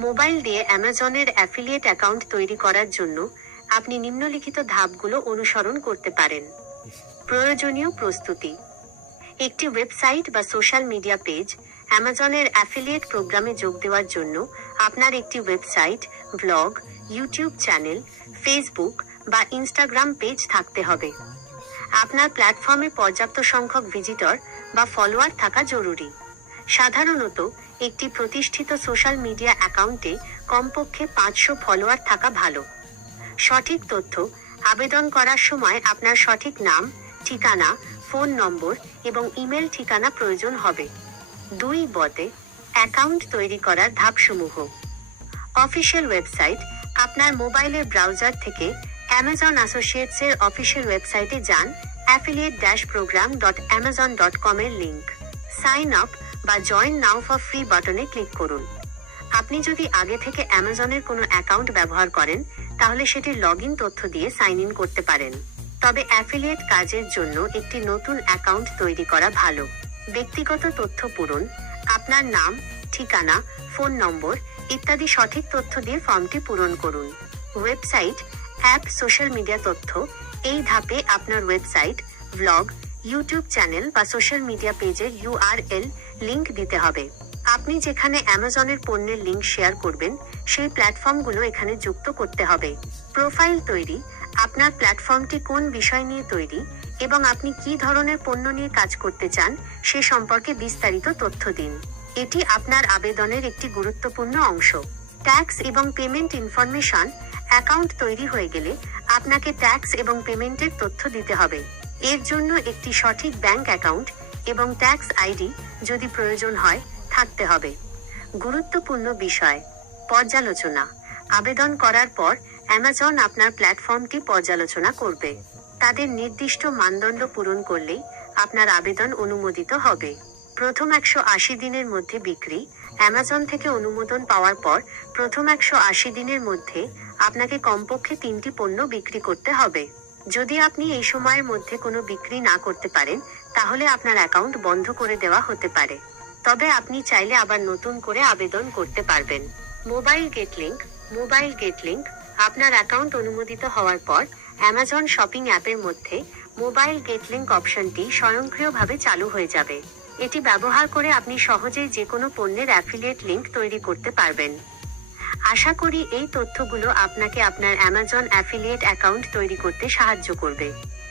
Mobile দিয়ে অ্যামাজনের affiliate account তৈরি করার জন্য আপনি নিম্নলিখিত ধাপগুলো অনুসরণ করতে পারেন। প্রয়োজনীয় প্রস্তুতি: একটি ওয়েবসাইট বা সোশ্যাল মিডিয়া পেজ। অ্যামাজনের অ্যাফিলিয়েট প্রোগ্রামে যোগ দেওয়ার জন্য আপনার একটি website, blog, YouTube channel, Facebook বা ইনস্টাগ্রাম পেজ থাকতে হবে। আপনার প্ল্যাটফর্মে পর্যাপ্ত সংখ্যক ভিজিটর বা ফলোয়ার থাকা জরুরি। সাধারণত একটি প্রতিষ্ঠিত সোশ্যাল মিডিয়া অ্যাকাউন্টে কমপক্ষে 500 ফলোয়ার থাকা ভালো। সঠিক তথ্য: আবেদন করার সময় আপনার সঠিক নাম, ঠিকানা, ফোন নম্বর এবং ইমেল ঠিকানা প্রয়োজন হবে। 2 অ্যাকাউন্ট তৈরি করার ধাপসমূহ। অফিসিয়াল ওয়েবসাইট: আপনার মোবাইলের ব্রাউজার থেকে অ্যামাজন অ্যাসোসিয়েটসের অফিসিয়াল ওয়েবসাইটে যান। affiliate-program.amazon.com এর লিংক। সাইন আপ বা জয়েন নাও ফর ফ্রি বাটনে ক্লিক করুন। আপনি যদি আগে থেকে অ্যামাজনের কোনো অ্যাকাউন্ট ব্যবহার করেন, তাহলে সেটির লগইন তথ্য দিয়ে সাইন ইন করতে পারেন। তবে অ্যাফিলিয়েট কাজের জন্য একটি নতুন অ্যাকাউন্ট তৈরি করা ভালো। ব্যক্তিগত তথ্য পূরণ: আপনার নাম, ঠিকানা, ফোন নম্বর ইত্যাদি সঠিক তথ্য দিয়ে ফর্মটি পূরণ করুন। ওয়েবসাইট, অ্যাপ, সোশ্যাল মিডিয়া তথ্য: এই ধাপে আপনার ওয়েবসাইট, ব্লগ, ইউটিউব চ্যানেল বা সোশ্যাল মিডিয়া পেজের URL লিংক দিতে হবে। আপনি যেখানে অ্যামাজনের পণ্যের লিংক শেয়ার করবেন, সেই প্ল্যাটফর্মগুলো এখানে যুক্ত করতে হবে। প্রোফাইল তৈরি: আপনার প্ল্যাটফর্মটি কোন বিষয় নিয়ে তৈরি এবং আপনি কী ধরনের পণ্য নিয়ে কাজ করতে চান সে সম্পর্কে বিস্তারিত তথ্য দিন। এটি আপনার আবেদনের একটি গুরুত্বপূর্ণ অংশ। ট্যাক্স এবং পেমেন্ট ইনফরমেশন: অ্যাকাউন্ট তৈরি হয়ে গেলে আপনাকে ট্যাক্স এবং পেমেন্টের তথ্য দিতে হবে। এর জন্য একটি সঠিক ব্যাংক অ্যাকাউন্ট এবং ট্যাক্স আইডি যদি প্রয়োজন হয় থাকতে হবে। গুরুত্বপূর্ণ বিষয়: পর্যালোচনা: আবেদন করার পর অ্যামাজন আপনার প্ল্যাটফর্মটি পর্যালোচনা করবে। তাদের নির্দিষ্ট মানদণ্ড পূরণ করলেই আপনার আবেদন অনুমোদিত হবে। প্রথম 180 দিনের মধ্যে বিক্রি: অ্যামাজন থেকে অনুমোদন পাওয়ার পর প্রথম 180 দিনের মধ্যে আপনাকে কমপক্ষে 3টি পণ্য বিক্রি করতে হবে। যদি আপনি এই সময়ের মধ্যে কোনো বিক্রি না করতে পারেন, তাহলে আপনার অ্যাকাউন্ট বন্ধ করে দেওয়া হতে পারে। তবে আপনি চাইলে আবার নতুন করে আবেদন করতে পারবেন। Mobile gate link: mobile gate link: আপনার অ্যাকাউন্ট অনুমোদিত হওয়ার পর অ্যামাজন শপিং অ্যাপের মধ্যে মোবাইল গেট লিঙ্ক অপশনটি স্বয়ংক্রিয়ভাবে চালু হয়ে যাবে। এটি ব্যবহার করে আপনি সহজেই যে কোনো পণ্যের অ্যাফিলিয়েট লিঙ্ক তৈরি করতে পারবেন। আশা করি এই তথ্যগুলো আপনাকে আপনার অ্যামাজন অ্যাফিলিয়েট অ্যাকাউন্ট তৈরি করতে সাহায্য করবে।